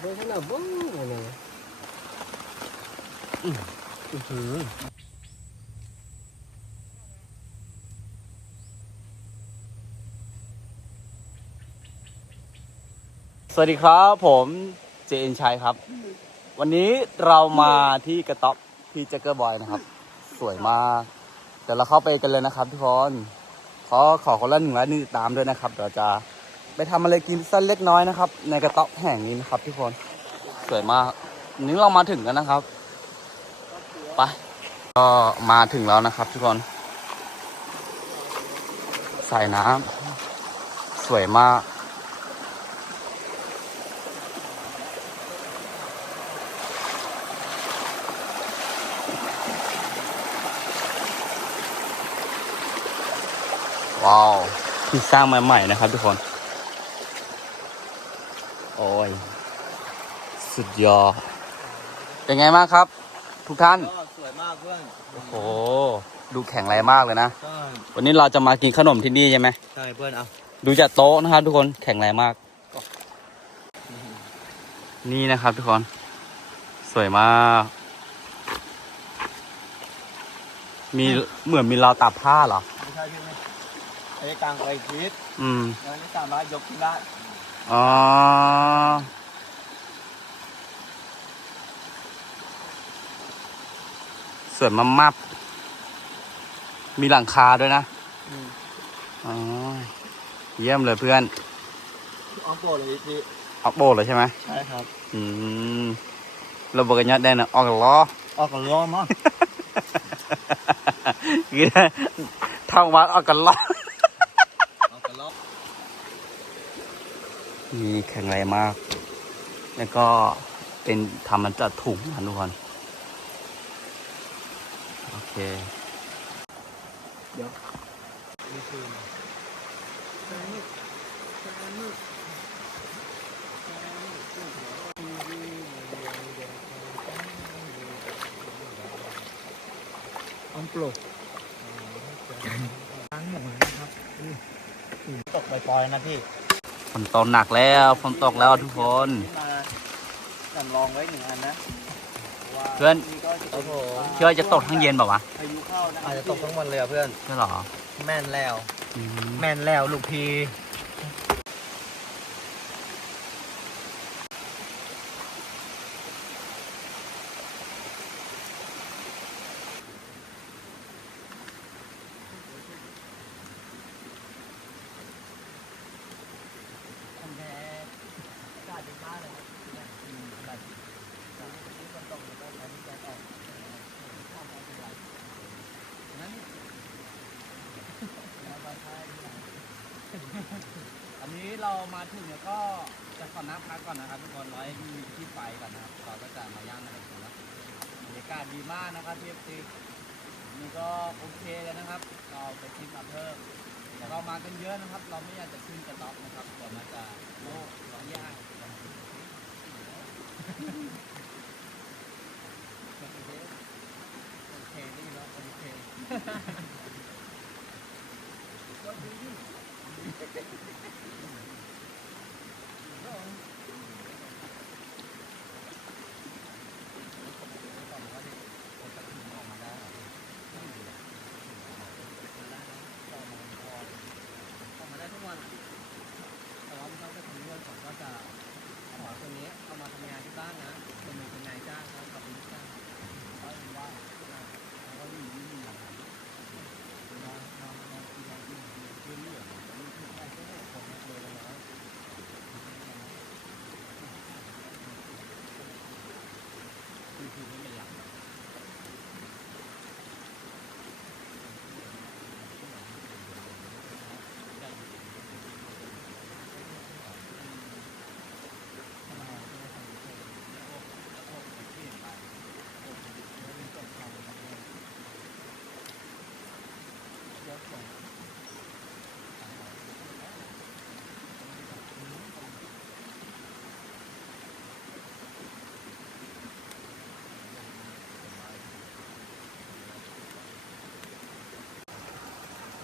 เบิ่งขนาบ้งอะไรอือหือสวัสดีครับผมเจนชัยครับ วันนี้เรามาที่กระต๊อบพี่แจ็คเกอร์บอยนะครับ สวยมากเดี๋ยวเราเข้าไปกันเลยนะครับทุกคนขอขอคนละหนึ่งไลค์หนึ่งตามด้วยนะครับเดี๋ยวจะ ไปทำอะไรกินสั้นเล็กน้อยนะครับ ในกระต๊อบแห่งนี้นะครับทุกคนสวยมากวันนี้เรามาถึงกันนะครับไปก็มาถึงแล้วนะครับทุกคนใส่น้ำสวยมากว้าวที่สร้างมาใหม่นะครับทุกคน โอ้ย สุดยอดเป็นไงบ้างครับ ทุกท่าน ก็สวยมากเพื่อนโอ้โห ดูแข็งแรงมากเลยนะ ใช่วันนี้เราจะมากินขนมที่นี่ใช่ไหม ใช่เพื่อนเอาดูจากโต๊ะนะครับทุกคนแข็งแรงมาก นี่นะครับทุกคน สวยมาก มีเหมือนมีราวตากผ้าเหรอ ไม่ใช่ใช่ไหมไอ้กลางไอ้คิดอืม แล้วนี่สามารถยกขึ้นได้อ๋อ สวยมามับ มีหลังคาด้วยนะอืมอ๋อเยี่ยมเลยเพื่อนออมโปรเลยพี่ออกโบเลยใช่ไหมใช่ครับ อืมเราบอกกันยัดได้นะออกกันล้อออกกันร้อนมั้งคือทางวัดออกกันล้อออกกันร้อนนี่แข็งแรงมาก แล้วก็เป็นทำมันจากถุงนะทุกคน โอเคนี่คือออมโปรล้างหมูนะครับตกปล่อยๆนะพี่ฝนตกหนักแล้วฝนตกแล้วทุกคนมาจำลองไว้หนึ่งอันนะว่าเพื่อนนี่ก็จะเป็นเชื่อว่าจะตกทั้งเย็นเปล่าวะพายุเข้านะอาจจะตกทั้งวันเลยอะเพื่อน ใช่หรอ แม่นแล้ว อืม แม่นแล้วลูกพี อันนี้เรามาถึงเนี่ยก็จะขอน้ำพักก่อนนะครับทุกคนไว้มีที่ไฟก่อนนะครับเราก็จะมาย่างอะไรกันนะบรรยากาศดีมากนะครับพีเอฟซีนี่ก็โอเคเลยนะครับเราไปชิมมาเพิ่มแต่เรามากันเยอะนะครับ เราไม่อยากจะขึ้นกระต๊อบนะครับก่อนมาจะโลกร้อนย่างโอเคดีแล้วโอเค ออกมาได้ทุกวันแต่ว่าเขาจะทำเรื่องของก็จะเอาหมอคนนี้เอามาทำงานที่บ้านนะคนหนึงเป็นนายจ้างเขากับเป็นลูกจ้างเขาเองว่าเขาก็อยู่นี่นี่นอนนอนนอนกินนอนกินเรื่อยๆมีทุกวันก็หกคนนะเลยแล้วคือคือไม่เป็นหลัก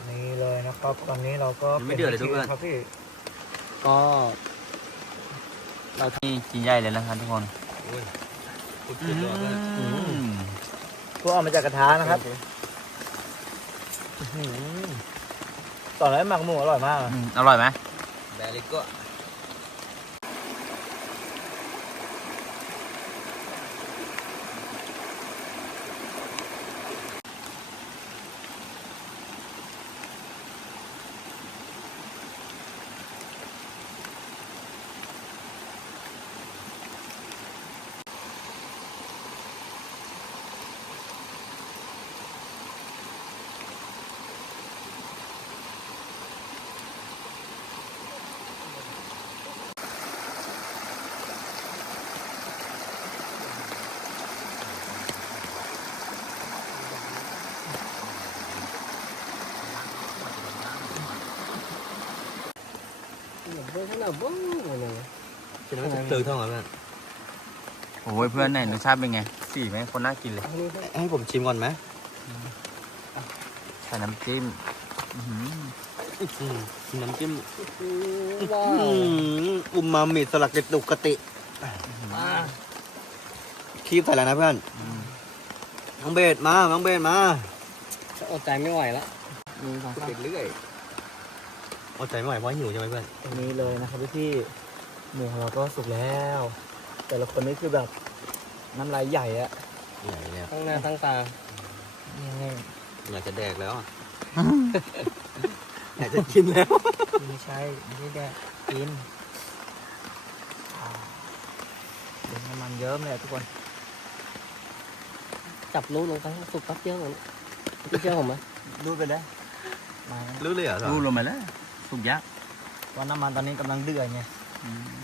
นี่เลยนะ ครับตอนนี้เราก็ยังไม่เดือดเลยทุกคน ครับพี่ก็ เราที่กินใหญ่เลยนะครับทุกคนอุ้ยสุดอืๆเลยเพื่อนมพวกเอามาจากกระทะนะครับต่อแล้วหมักหมูอร่อยมากอืมอร่อยไหมแบริโก้เพื่อ นขนาดบ้งเลยกินน้ำตื่นท้องเหรอเพื่อนโอ้ยเพื่อนไหนรสชาติเป็นไงสีแม่งคนน่ากินเลยอันนี้ก็ให้ผมชิมก่อนไหมใส่น้ำจิ้มอื้อหือน้ำจิ้มว้าอืวมอุมมามิสลักกระตุกกะติอ่าคีบใส่แล้วนะเพื่อนอืมน้องเบสมาน้องเบสมาจะอดใจไม่ไหวละมีสองพูดสามไปเรื่อยเอาใจไม่ไหวเพราะหิวใช่ไหมเพื่อนตรงนี้เลยนะครับพี่พี่ๆหมูของเราก็สุกแล้ว แต่ละคนนี่คือแบบน้ำลายใหญ่อะใหญ่เนี่ยทั้งหน้าทั้งตานี่อยากจะแดกแล้วอะอยากจะกินแล้วไม่ใช่ไม่ใช่แดกกินอ่าเดี๋ยวน้ำมันเยิ้มเลยอะทุกคน จับลูกลงไปสุกแป๊บเดียวเหมือนพี่เชื่อผมไหมดูดไปเลยมารู้เลยเหรอรูดลงไปแล้ว สุกยักษ์ว่าน้ำมันตอนนี้กำลังเดือดไงอืม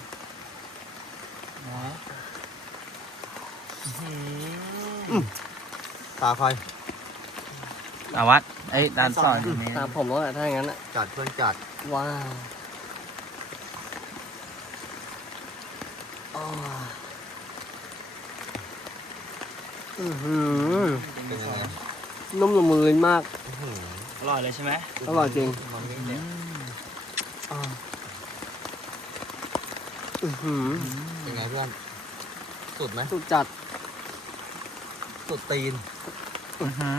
นะอื้อหือตาคอยอาวัดไอ้ยด้านสอนตรงนี้ตามผมแล้วแหละถ้าอย่างนั้นอะจัดเพื่อนจัดว้าวอ๋ออือหือเป็นยังไงนุ่มละมุนลิ้นมากอื้อหืออร่อยเลยใช่ไหมอร่อยจริงมันไม่อืเด็ดม อ่าอือหือเป็นไงเพื่อน สุดไหมสุดจัด สุดตีนอื้อหือ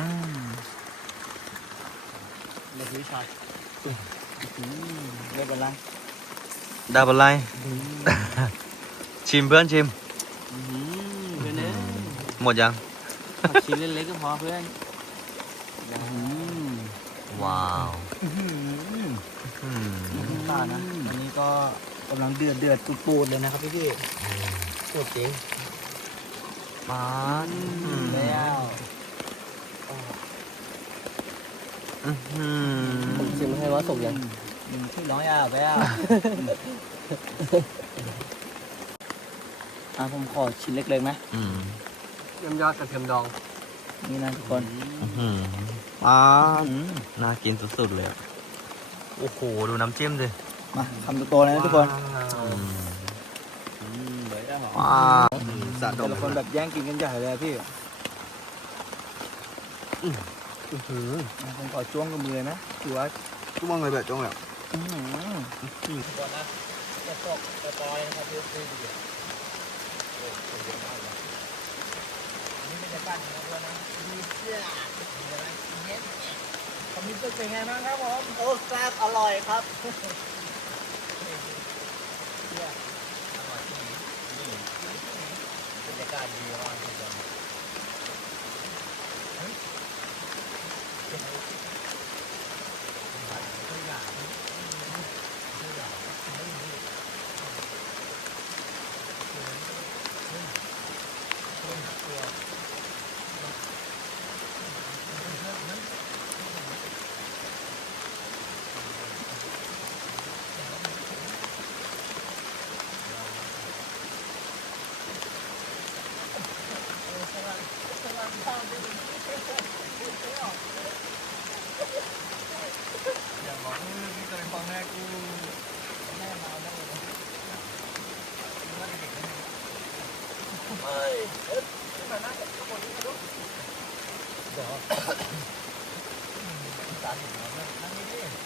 เด็กวิชาไม่เป็นไรดาบอะไรชิมเพื่อนชิมอื้อหือเพื่อนเอ้ยหมดยังผักชิ้นเล็กๆก็พอเพื่อนอื้อหือว้าวอื้อหืออืมตานะอันนี้ก็กำลังเดือดเดือดๆปูดๆเลยนะครับพี่พี่สุดจริงปาดอืมแล้วอื้อหือผมชิมให้ว่าสุกยังอืมชื่อน้องยาไปอะอะผมขอชิ้นเล็กๆไหมอืมน้ำยอดกระเทียมดอง นี่นะทุกคนอื้อหือว้าอืมน่ากินสุดๆเลย อะโอ้โห ดูน้ำจิ้มดิมาคำโตๆเลยนะทุกคนอืมอืมเดี๋ยวจะหอมว้าวสะดแต่มละคนแบบแย่งกินกันใหญ่เลยอะพี่อื้อหืออะผมขอจ้วงกับมือเลยนะถือว่าจ้วงเลยแบบจ้วงเลยอื้อหือก่อนนะจะตกจะปล่อยนะครับพี่พี่ดูดินี่บรรยากาศของเรานะดีเสียความ รู้เป็นไงบ้างครับผมโอ้แซ่บอร่อยครับ สามสิบนั่งนี่ดิ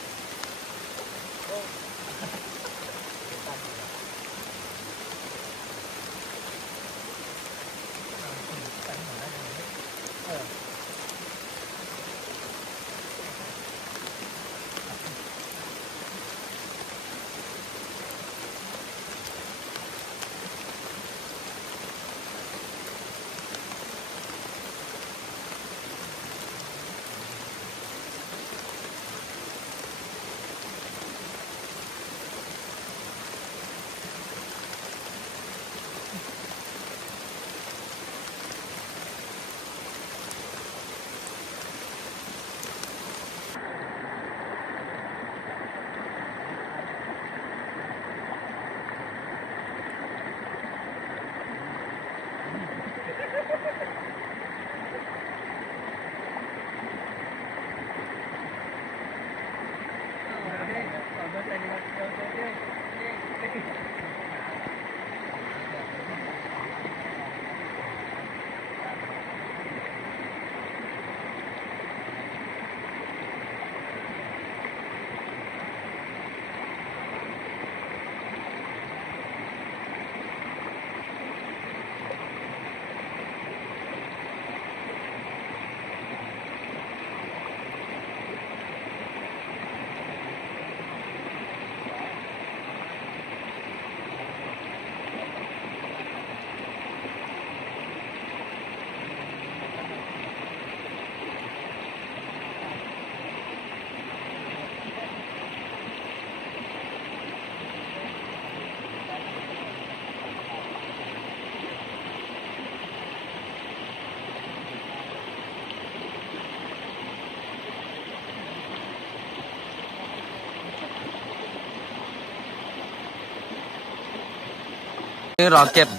นี่เราเก็บ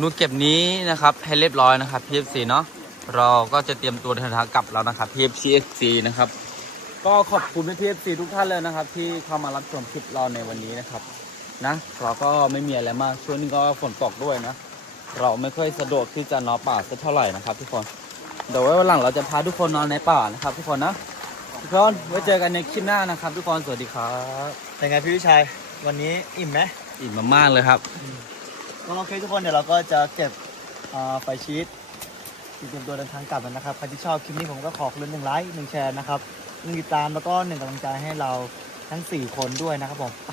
นูเก็บนี้นะครับ ให้เรียบร้อยนะครับ PFC เนาะเราก็จะเตรียมตัวเดินทางกลับแล้วนะครับ PFC นะครับ ก็ขอบคุณพี่ PFC ทุกท่านเลยนะครับ ที่เข้ามารับชมคลิปเราในวันนี้นะครับ นะเราก็ไม่มีอะไรมากช่วงนี้ก็ฝนตกด้วยนะ เราไม่ค่อยสะดวกที่จะนอนป่าสักเท่าไหร่นะครับ ทุกคนเดี๋ยวไว้วันหลังเราจะพาทุกคนนอนในป่านะครับ ทุกคนนะทุกคนไว้เจอกันในคลิปหน้านะครับ ทุกคนสวัสดีครับเป็นไงพี่วิชัยวันนี้อิ่มไหม อิ่มมากๆเลยครับก็โอเคทุกคนเดี๋ยวเราก็จะเก็บไฟชีตเตรียมตัวเดินทางกลับนะครับใครที่ชอบคลิปนี้ผมก็ขอคนละหนึ่งไลค์หนึ่งแชร์นะครับหนึ่งติดตามแล้วก็หนึ่งกำลังใจให้เราทั้ง 4 คนด้วยนะครับผมไป